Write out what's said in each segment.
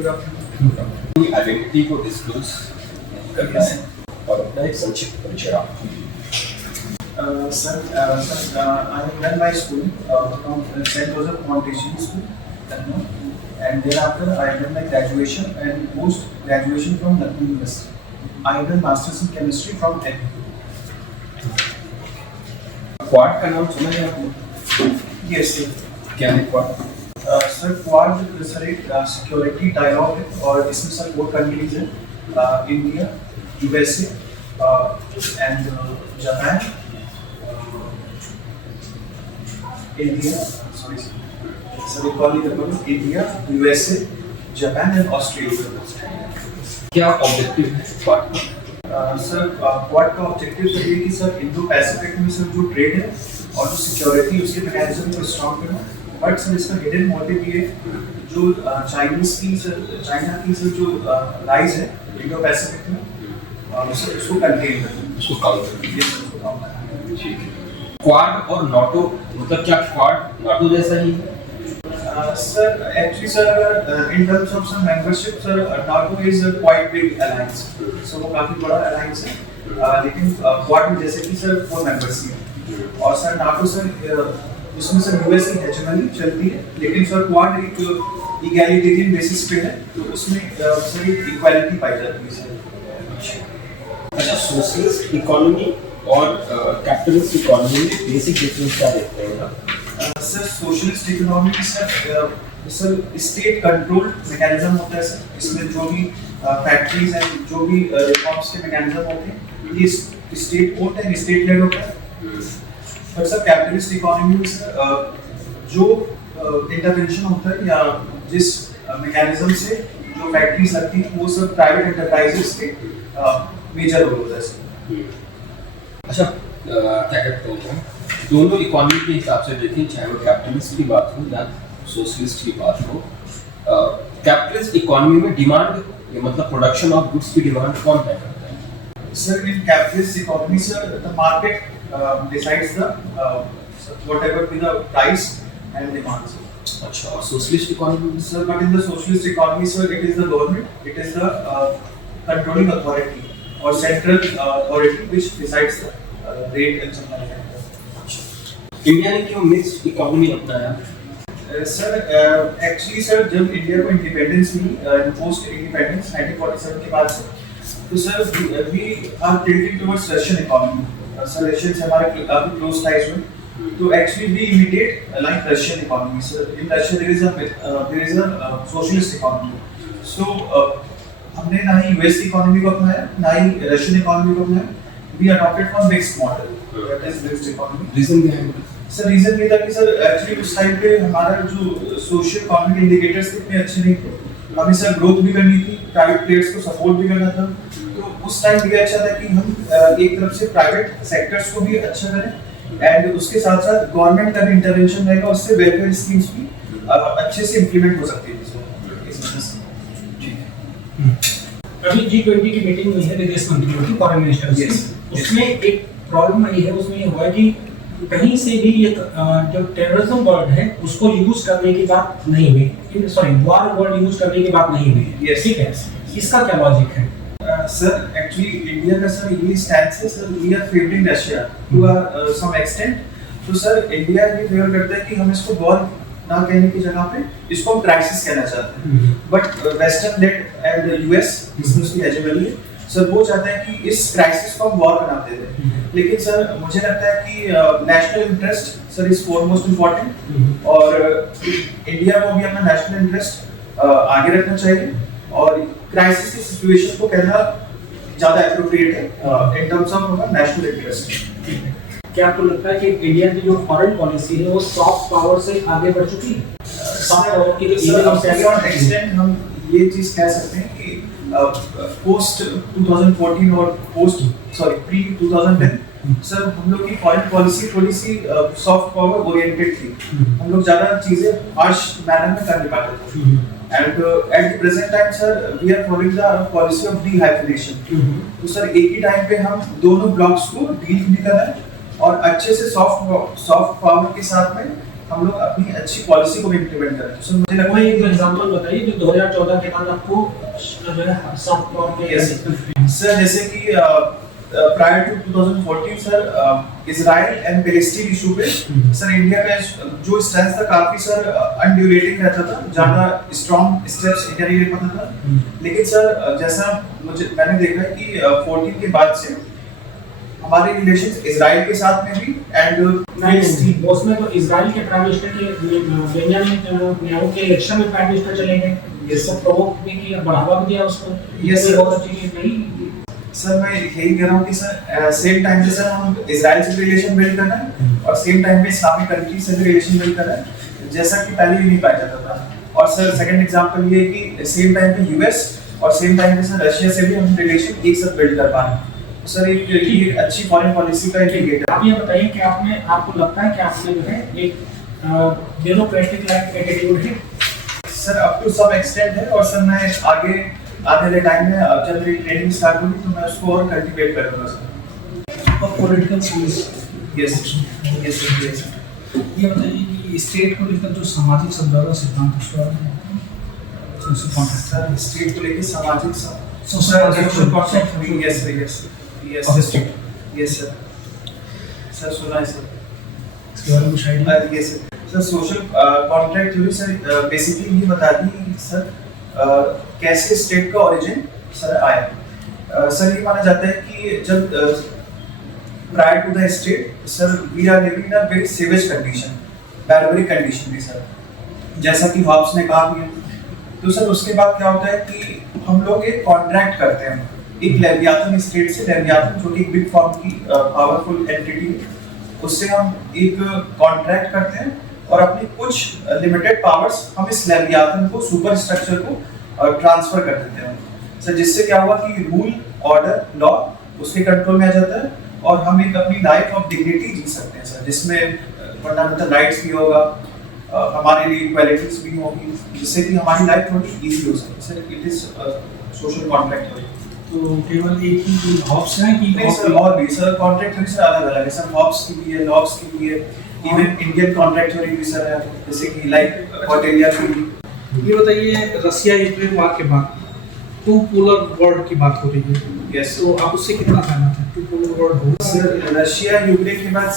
Good afternoon. Identity को disclose करना है और अपना एक संक्षिप्त परिचय आप Sir, I have done my schooling from St. Joseph Montessori School, Lucknow, and thereafter I have done my graduation and post-graduation from Lucknow University. I have done masters in chemistry from MU. Quad का नाम सुना है आपने? Yes, sir. क्या है quad? Sir, Quad sir एक security dialogue है और इसमें सर 4 कंट्रीज हैं, India, USA and Japan, India, India, USA, Japan and Australia. क्या ऑब्जेक्टिव है क्वाड का? सर क्वाड का ऑब्जेक्टिव तो ये कि सर इंडो पैसिफिक में सर जो ट्रेड है और जो सिक्योरिटी उसके मैकेनिज्म को स्ट्रॉन्ग करना, बट सर इसका हिडन मोटिव ये जो चाइना की सर जो राइज है इंडो पैसिफिक में सर उसको कंटेन करना, उसको काउंटर। ठीक है। क्वाड और नाटो मतलब क्या क्वाड नाटो जैसा ही है? सर एक्चुअली सर अगर in terms of sir membership sir NATO is quite big alliance, so वो काफी बड़ा अलायंस है, लेकिन क्वाड में जैसे कि सर 4 मेंबर्स हैं और सर नाटो सर उसमें सर यूएस की हेजेमनी चलती है, लेकिन सर क्वाड एक इगैलिटेरियन बेसिस पे है, तो उसमें सर एक इक्वालिटी पाई जाती है सर। अच्छा, सोशलिस्ट इकोनॉमी और कैपिटलिस्ट इकोनॉमी में बेसिक डिफरेंस क्या देखते हैं आप? Sir socialist economy sir state controlled mechanism होता है सर, इसमें जो भी फैक्ट्रीज हैं, जो भी रिफॉर्म्स के मैकेनिज्म होते हैं ये state owned and state lead होता है। पर सर कैपिटलिस्ट इकोनॉमी में सर जो इंटरवेंशन होता है या जिस मैकेनिज्म से जो फैक्ट्रीज लगती हैं वो सब प्राइवेट एंटरप्राइजेस के मेजर रोल होता है सर। अच्छा, क्या कहते हैं, दोनों इकोनॉमी के हिसाब से देखें, चाहे वो कैपिटलिस्ट की बात हो या सोशलिस्ट की बात हो, कैपिटलिस्ट इकोनॉमी में डिमांड मतलब प्रोडक्शन ऑफ गुड्स की डिमांड कौन तय करता है? Sir in capitalist economy sir the market decides the whatever be the price and demand. अच्छा, और socialist economy sir, but in the socialist economy sir it is the government, it is the controlling authority or central authority which decides the rate and something like that. India ने क्यों mixed economy अपनाया? Sir actually sir जब India को independence मिली post independence 1947 के बाद से, तो sir we are tilting towards Russian economy. Sir Russian से हमारे काफी क्लोज टाइज हुए, तो actually we imitate like Russian economy. Sir in Russia there is a socialist economy, so हमने ना ही यूएस इकोनॉमी को अपनाया ना ही रशियन इकोनॉमी को अपनाया, we adopted from mixed model, that is mixed economy. Reason क्या है? सर रीजन ये था कि सर एक्चुअली उस टाइम पे हमारा जो सोशल इकोनॉमिक इंडिकेटर्स इतने अच्छे नहीं थे, हमें सर ग्रोथ भी करनी थी, प्राइवेट प्लेयर्स को सपोर्ट भी करना था, तो उस टाइम ये अच्छा था कि हम एक तरफ से प्राइवेट सेक्टर्स को भी अच्छा करें एंड उसके साथ साथ गवर्नमेंट का भी इंटरवेंशन रहेगा, उससे वेलफेयर स्कीम्स भी अच्छे से इंप्लीमेंट हो सकती है इस वजह से। ठीक है। अभी G20 की मीटिंग हुई है विदेश मंत्रियों की, फॉरेन मिनिस्टर्स की, उसमें एक प्रॉब्लम आई है, उसमें ये हुआ है कि कहीं से भी ये जो टेररिज्म वर्ड है उसको यूज करने की बात नहीं हुई, सॉरी वार वर्ड यूज करने की बात नहीं हुई। ठीक है, इसका क्या लॉजिक है? सर एक्चुअली इंडिया का सर ये स्टैंस है sir, we are favouring Russia to some extent, तो सर इंडिया ये फेवर करता है कि हम इसको वॉर ना कहने की जगह पे इसको हम क्राइसिस कहना चाहते हैं, but western led and US जिसमें उसकी हेजेमनी है सर, वो चाहते हैं कि इस क्राइसिस को हम वॉर बनाते थे। लेकिन सर मुझे लगता है कि national interest sir is foremost important और इंडिया को भी अपना नेशनल इंटरेस्ट आगे रखना चाहिए और क्राइसिस की सिचुएशन को कहना ज्यादा एप्रोप्रिएट है इन टर्म्स ऑफ नेशनल इंटरेस्ट। क्या आपको लगता है कि इंडिया की जो फॉरेन पॉलिसी है वो सॉफ्ट पावर से आगे बढ़ चुकी है? सॉफ्ट पावर की एक्सटेंट हम ये चीज कह सकते हैं कि पोस्ट 2014 और प्री 2010 सर हम लोग की फॉरेन पॉलिसी थोड़ी सी सॉफ्ट पावर ओरिएंटेड थी, हम लोग ज्यादा चीजें हार्श मैनर में कर नहीं पाते थे। And at the present time, sir, we are following the policy of dehyphenation. तो सर एक ही टाइम पे हम दोनों ब्लॉक्स को डील भी कर रहे हैं और अच्छे से सॉफ्ट पावर के साथ में हम लोग अपनी अच्छी पॉलिसी को भी इम्प्लीमेंट करें। तो सर मुझे लगता कोई है एक कि एग्जांपल बताइए जो 2014 के बाद आपको जो है साफ तौर पे Yes. सर जैसे कि prior to 2014 sir Israel and Palestine issue पे सर इंडिया का जो स्टैंड था काफी सर अनड्यूरेटिंग रहता था, ज्यादा स्ट्रॉन्ग स्टेप्स इंडिया नहीं ले पाता था। लेकिन सर जैसा मैंने देखा है कि 14 के बाद से हमारे रिलेशंस इजराइल के साथ में भी एंड नहीं, उसमें तो इजराइल के प्राइम मिनिस्टर के बेंजामिन नेतन्याहू के इलेक्शन में प्राइम मिनिस्टर चले गए, इसको प्रोवोक भी किया, बढ़ावा भी दिया उसको। Yes, sir. बहुत अच्छी चीज नहीं। सर मैं यही कह रहा हूँ कि सर सेम टाइम पे सर हम इजराइल से भी रिलेशन बिल्ड करना है और सेम टाइम पे इस्लामिक कंट्री से भी रिलेशन बिल्ड करना है, जैसा कि पहले भी नहीं पाया जाता था। और सर सेकंड एग्जांपल ये है कि सेम टाइम पे यूएस और सेम टाइम पे सर रशिया से भी हम रिलेशन एक साथ बिल्ड कर पा रहे हैं। सर एक ये अच्छी फॉरेन पॉलिसी का इंडिकेटर। आप ये बताइए कि आपको लगता है कि आपने जो है एक ब्यूरोक्रेटिक लाइक एटीट्यूड है? Sir up to some extent है और सर मैं आगे आने वाले टाइम में जब मेरी ट्रेनिंग स्टार्ट होगी तो मैं उसको और कल्टीवेट करूंगा सर। और political science. Yes yes yes. ये बताइए कि स्टेट को लेकर जो सामाजिक समझौता सिद्धांत है उसके बारे में सर स्टेट को लेके सामाजिक social contract. Yes yes yes of state. Yes sir. Sir सुना है सर इसके बारे में कुछ idea? Yes sir social contract theory sir basically ये बताती है सर कैसे स्टेट का ओरिजिन सर आया। सर ये माना जाता है कि जब prior to the state sir we are living in a very savage condition, barbaric condition में सर, जैसा कि हॉब्स ने कहा भी है। तो सर उसके बाद क्या होता है कि हम लोग एक कॉन्ट्रैक्ट करते हैं एक लेवियाथन स्टेट से, लेवियाथन जो कि एक बिग फॉर्म की पावरफुल एंटिटी है, उससे हम एक कॉन्ट्रैक्ट करते हैं और अपनी कुछ लिमिटेड पावर्स हम इस लेवियाथन को सुपर स्ट्रक्चर को ट्रांसफर कर देते हैं सर, जिससे क्या हुआ कि रूल ऑर्डर लॉ उसके कंट्रोल में आ जाता है और हम एक अपनी लाइफ ऑफ डिग्निटी जी सकते हैं सर, जिसमें फंडामेंटल राइट्स भी होगा, हमारे लिए इक्वालिटीज भी होगी, जिससे कि हमारी लाइफ थोड़ी इजी हो सके sir. It is social contract. तो केवल एक ही हॉब्स है कि नहीं सर और भी सर कॉन्ट्रैक्ट थ्योरी सर अलग अलग है सर, हॉब्स की भी है, लॉब्स की भी है, इवन इंडियन कॉन्ट्रैक्ट थ्योरी भी सर है, जैसे कि लाइक कॉटेलिया की। ये बताइए रसिया यूक्रेन वार के बाद टू पोलर वर्ल्ड की बात हो रही है, यस तो आप उससे कितना सहमत हैं? टू पोलर वर्ल्ड हो सर रशिया यूक्रेन के बाद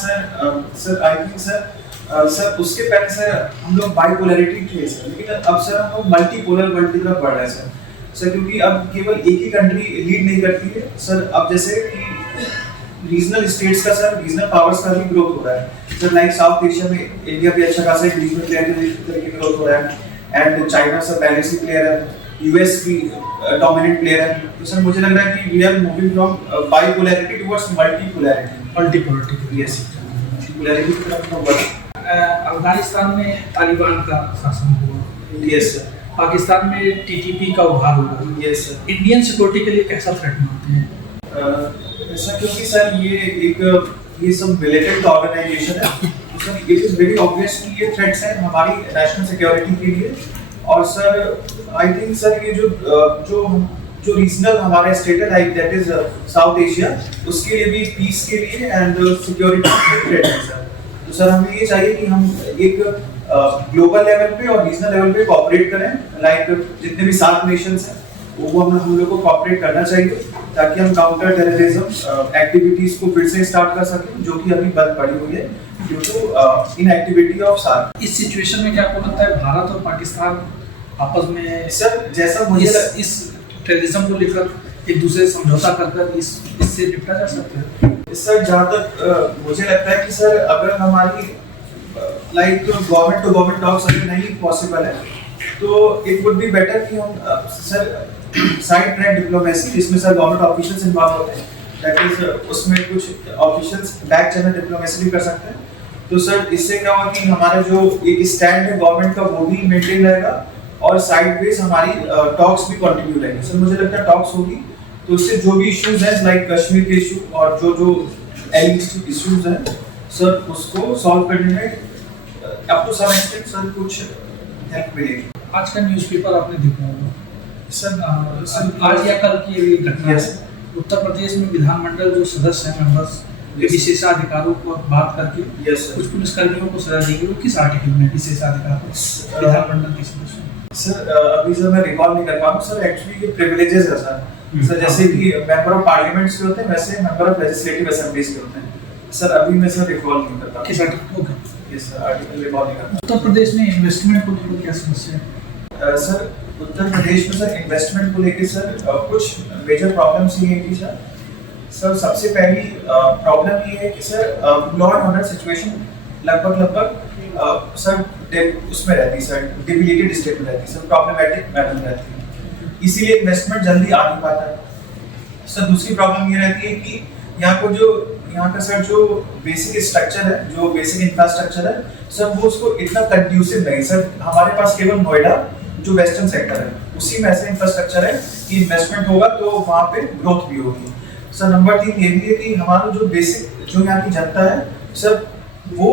सर आई थिंक सर उसके पहले सर हम लोग बाइपोलैरिटी थे सर, लेकिन अब सर हम लोग मल्टीपोलर वर्ल्ड की तरफ बढ़ रहे हैं सर, क्योंकि अब केवल एक ही कंट्री लीड नहीं करती है सर। अब जैसे कि रीजनल स्टेट्स का सर रीजनल पावर्स का भी ग्रोथ हो रहा है सर, लाइक साउथ एशिया में इंडिया भी अच्छा खासा एक रीजनल प्लेयर की ग्रोथ हो रहा है एंड चाइना सर पहले से प्लेयर है, यूएस भी डोमिनेंट प्लेयर है। तो सर मुझे लग रहा है कि we are moving from bipolarity towards multipolarity. Yes multipolarity की तरफ हम बढ़। अफगानिस्तान में तालिबान का शासन हुआ, यस सर। पाकिस्तान में टीटीपी का उभार हुआ, यस सर। इंडियन सिक्योरिटी के लिए कैसा थ्रेट मानते हैं? ऐसा क्योंकि सर ये सब मिलिटेंट ऑर्गेनाइजेशन है, तो sir it is very obvious कि ये थ्रेट्स हैं हमारी नेशनल सिक्योरिटी के लिए। और सर आई थिंक सर ये जो रीजनल हमारा स्टेट है like that is south Asia, उसके लिए भी पीस के लिए एंड सिक्योरिटी थ्रेट है सर। तो सर हमें ये चाहिए कि हम एक ग्लोबल लेवल पे और रीजनल लेवल पे कोऑपरेट करें, लाइक जितने भी 7 नेशंस हैं वो हम लोग को कोऑपरेट करना चाहिए ताकि हम काउंटर टेररिज्म एक्टिविटीज को फिर से स्टार्ट कर सकें, जो कि अभी बंद पड़ी हुई है due to inactivity of SAARC. इस सिचुएशन में क्या आपको लगता है भारत और पाकिस्तान आपस में सर जैसा मुझे इस टेररिज्म को लेकर एक दूसरे से समझौता कर इससे निपटा जा सकता है? सर जहाँ तक मुझे लगता है कि सर अगर हमारी like government to government talks अगर नहीं पॉसिबल है तो इट वुड बी बेटर कि हम सर साइड ट्रैक डिप्लोमेसी, जिसमें सर गवर्नमेंट ऑफिशियल्स इन्वॉल्व होते हैं, दैट इज उसमें कुछ ऑफिशियल्स बैक चैनल डिप्लोमेसी भी कर सकते हैं। तो सर इससे क्या होगा कि हमारा जो एक स्टैंड है गवर्नमेंट का वो भी मेंटेन रहेगा और साइडवेज हमारी टॉक्स भी कंटिन्यू रहेंगे। सर मुझे लगता है टॉक्स होगी तो उससे जो भी इश्यूज हैं लाइक कश्मीर के इशू और जो एलिजिबल इश्यूज हैं सर उसको सॉल्व करने में up to some extent sir कुछ हेल्प मिलेगी। आज का न्यूज़पेपर आपने देखा होगा सर आज या कल की ये घटना Yes. है, उत्तर प्रदेश में विधानमंडल जो सदस्य हैं मेंबर्स विशेषाधिकारों को बात करके यस सर। कुछ पुलिसकर्मियों को सजा दी गई, वो किस आर्टिकल में विशेषाधिकार विधानमंडल की सदस्य? सर अभी सर मैं रिकॉल नहीं कर पा रहा हूँ सर, एक्चुअली ये प्रिविलेजेस है सर। सर जैसे कि मेंबर ऑफ पार्लियामेंट्स के होते हैं वैसे मेंबर ऑफ लेजिस्लेटिव असेंबलीज के होते हैं सर। अभी मैं सर रिकॉल नहीं कर पा किस रहा आर्टिकल? ओके। हूँ। यस सर, आर्टिकल रिकॉल नहीं कर पा उत्तर प्रदेश में इन्वेस्टमेंट को लेकर क्या समस्या है? सर उत्तर प्रदेश में सर इन्वेस्टमेंट को लेके सर कुछ मेजर प्रॉब्लम्स ये है कि सर सबसे पहली प्रॉब्लम ये है कि sir law and order situation लगभग सर उसमें रहती है सर, डिबिलिटेड स्टेट में रहती है सर, प्रॉब्लमेटिक मैटर में रहती है, इसीलिए इन्वेस्टमेंट जल्दी आ नहीं पाता है सर। दूसरी प्रॉब्लम ये रहती है कि यहाँ का सर जो बेसिक स्ट्रक्चर है, जो बेसिक इंफ्रास्ट्रक्चर है सर, वो उसको इतना कंड्यूसिव नहीं सर। हमारे पास केवल नोएडा जो वेस्टर्न सेक्टर है उसी में ऐसा इंफ्रास्ट्रक्चर है कि इन्वेस्टमेंट होगा तो वहाँ पे ग्रोथ भी होगी सर। नंबर 3 ये भी है कि हमारा जो बेसिक जो यहाँ की जनता है सर, वो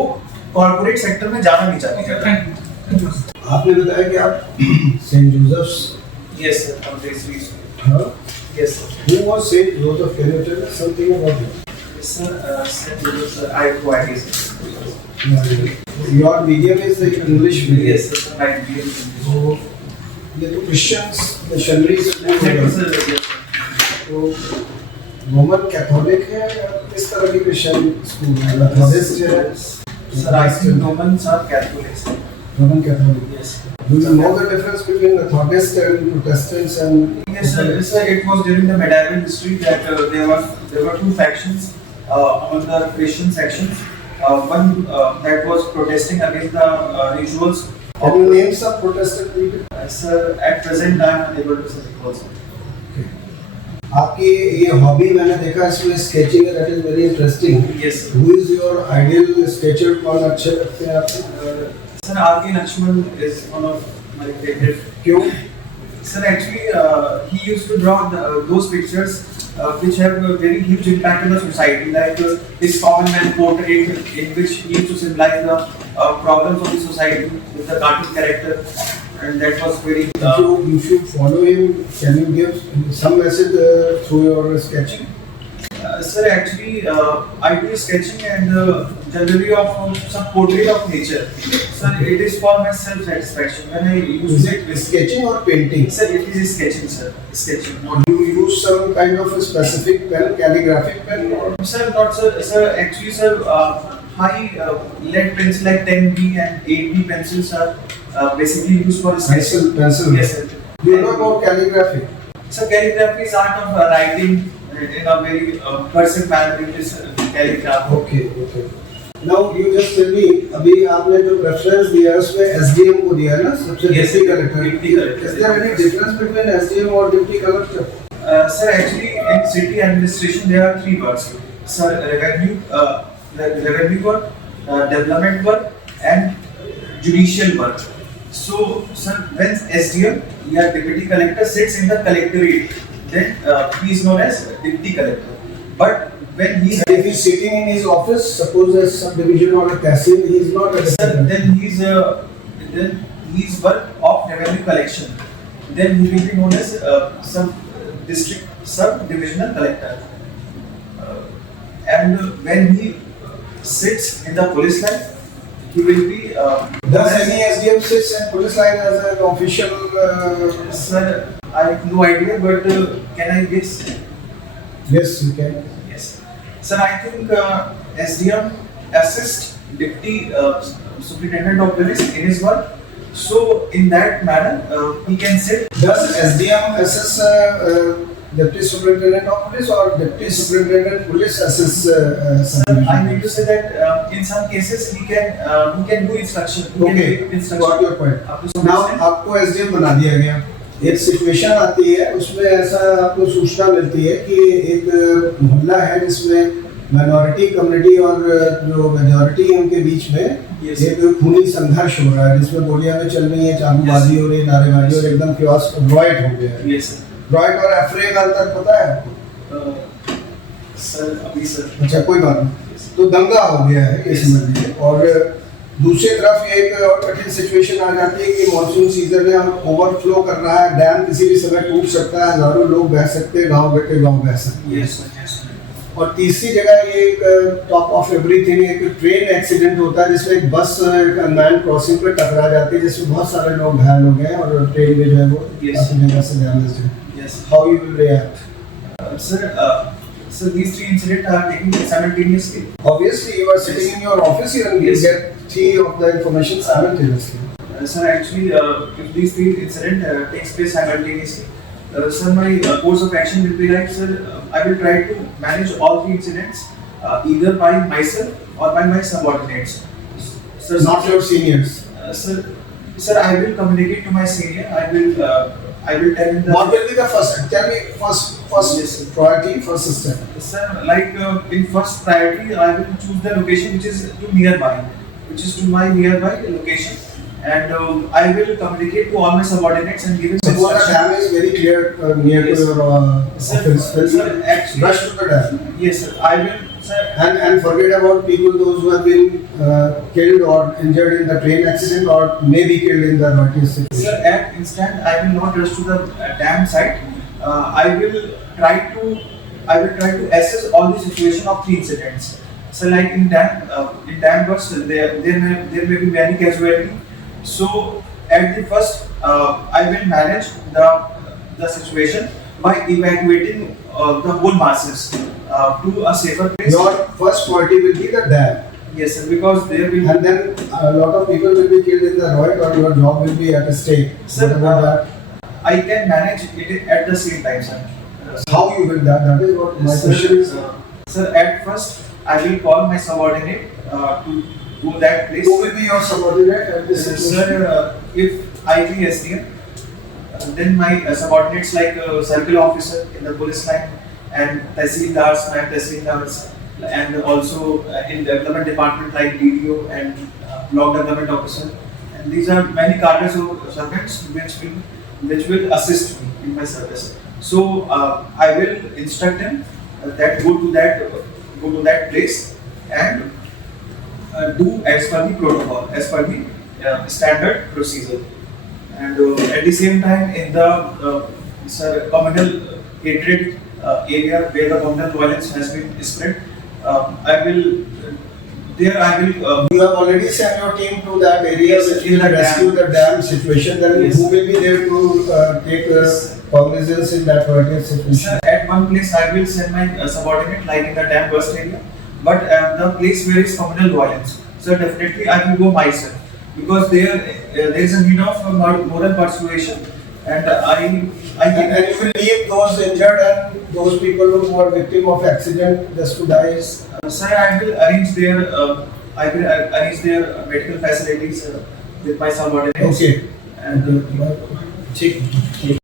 कॉर्पोरेट सेक्टर में जाना नहीं चाहती है। Thank you. आपने बताया कि आप सेंट जोसेफ्स। यस सर, हम देसी। हाँ, yes sir. who was Saint Joseph? Can you tell us something about him? Sir sir I को I Your medium is the English medium. Yes sir, I बी तो ये तो क्रिश्चियंस मिशनरी स्कूल है, sir. तो रोमन कैथोलिक है या किस तरह की क्रिश्चियन स्कूल है? मेथोडिस्ट है? Sir I think Roman sir Catholic sir. Roman Catholic. Yes Do you know the difference between Methodists and Protestants and? Yes, sir. It was during the medieval history that there were two factions among the Christian sections. One that was protesting against the rituals. Can you name some Protestant people? Sir, at present I am unable to say recall, sir. आपकी ये hobby मैंने देखा इसमें sketching है, that is very interesting. Yes, sir. Who is your ideal sketcher? कौन अच्छे लगते हैं आपको? Sir, R.K. Lakshman is one of my favorite. क्यों? Sir, actually, he used to draw those pictures which have a very huge impact on the society, like his common man portrait, in which he used to symbolize the problems of the society with the cartoon character, and that was very. If you follow him, can you give some message through your sketching? Sir, actually, I do sketching and generally of some portrait of nature. Sir, it is for my self-satisfaction when I use Is it. it sketching or painting? Sir, it is sketching, sir. Sketching. Not. Do you use some kind of a specific pen, calligraphic pen? Or? Sir, not sir. Sir, actually, sir, high lead pencil like 10B and 8B pencils are basically used for sketching. Pencil. Yes, sir. Do you know about calligraphy? Sir, calligraphy is art of writing in a very cursive manner. It is calligraphy. Okay. Now you just tell me, अभी आपने जो reference दिया है उसमें SDM को दिया है ना, सबसे Yes, deputy collector. deputy collector. Is there any difference between SDM और deputy collector? Sir, actually, in city administration there are three works. Sir, revenue work, development work, and judicial work. So, sir, when SDM या deputy collector sits in the collectorate, then he is known as deputy collector. But when he is If he's sitting in his office, suppose a subdivision or a tehsil, he is not a deputy sir, collector. then he is work of revenue collection. Then he will be known as some district sub-divisional collector. And when he sits in the police line, he will be. Does any SDM sits in police line as an official? Sir, I have no idea, but can I guess? Yes, you can. Yes. Sir, I think SDM assist deputy superintendent of police in his work. So, in that manner, he can sit. Does SDM assist deputy superintendent of police or deputy superintendent police assist? Sir, I mean to say that in some cases he can do instruction. He can Okay, give instruction. got your point. Up to some Now extent. आपको SDM बना दिया गया, एक situation आती है उसमें ऐसा आपको सूचना मिलती है कि एक मोहल्ला है जिसमें माइनॉरिटी कम्युनिटी और जो मेजॉरिटी है उनके बीच में Yes. एक खूनी संघर्ष हो रहा है जिसमें गोलियां भी चल रही है, चाकूबाजी हो रही है, नारेबाजी और एकदम क्योस रॉयट हो गया है। Yes, sir. रॉयट और एफ्रे का अंतर पता है आपको? Sir, अभी sir. अच्छा कोई बात नहीं, तो दंगा हो गया है ये समझ लीजिए। और दूसरी तरफ एक और कठिन सिचुएशन आ जाती है कि मॉनसून सीजन में ओवरफ्लो कर रहा है, डैम किसी भी समय टूट सकता है, हजारों लोग बह सकते हैं, गांव के गांव बह सकते हैं। Yes, sir. Yes, sir. और तीसरी जगह ये एक टॉप ऑफ एवरीथिंग एक ट्रेन एक्सीडेंट होता है जिसमें एक बस मैन क्रॉसिंग पे टकरा जाती है जिसमें बहुत सारे लोग घायल हो गए हैं और ट्रेन में जो है वो Yes. काफी जगह से डैमेज है. Yes. How you will react? Sir, these three incidents are taken simultaneously. Obviously, you are sitting in your office here and you Yes. get three of the information simultaneously. Sir, actually, if these three incidents takes place simultaneously, sir, my course of action will be like, sir, I will try to manage all three incidents either by myself or by my subordinates. Sir, Not your seniors. Sir, I will communicate to my senior. I will tell him What that. will be the first? Tell me first Yes, sir. priority, first step. Sir, like in first priority, I will choose the location which is to nearby, which is to my nearby location, and I will communicate to all my subordinates and give him Suppose the instruction. dam is very clear near Yes. to your Sir, office. Then sir, actually- rush to the dam. Yes, sir. I will, sir. And forget about people those who have been killed or injured in the train accident or may be killed in the Reuters Sir, situation. at instant, I will not rush to the dam site. I will try to assess all the situation of three incidents. So, like in dam burst, there may be many casualty. So, at the first, I will manage the situation by evacuating the whole masses to a safer place. Your first priority will be the dam. Yes, sir, because there will. And then a lot of people will be killed in the riot or your job will be at stake. Sir, What about that? I can manage it at the same time, sir. How you will that? That is what my question is. Sir, at first, I will call my subordinate to go that place. Who will be your subordinate at this situation? Sir, if I be SDM, then my subordinates like circle officer in the police line and tehsildars, and also in development department like DDO and block development officer. And these are many cadres of servants which will assist me in my service. So I will instruct them that go to that place and do as per the protocol, as per the standard procedure. And at the same time, in the communal hatred area where the communal violence has been spread, I will. You have already sent your team to that area Yes, which in will the rescue dam. the dam situation. Then Yes. who will be there to take Yes. cognizance in that particular Sir, situation? at one place I will send my subordinate, like in the dam burst area, but the place where is communal violence, so definitely I will go myself, because there is a need of moral persuasion, and I And you will leave those injured and those people who are victim of accident just to die. sir, I will arrange their medical facilities with my subordinates. Okay. And ठीक.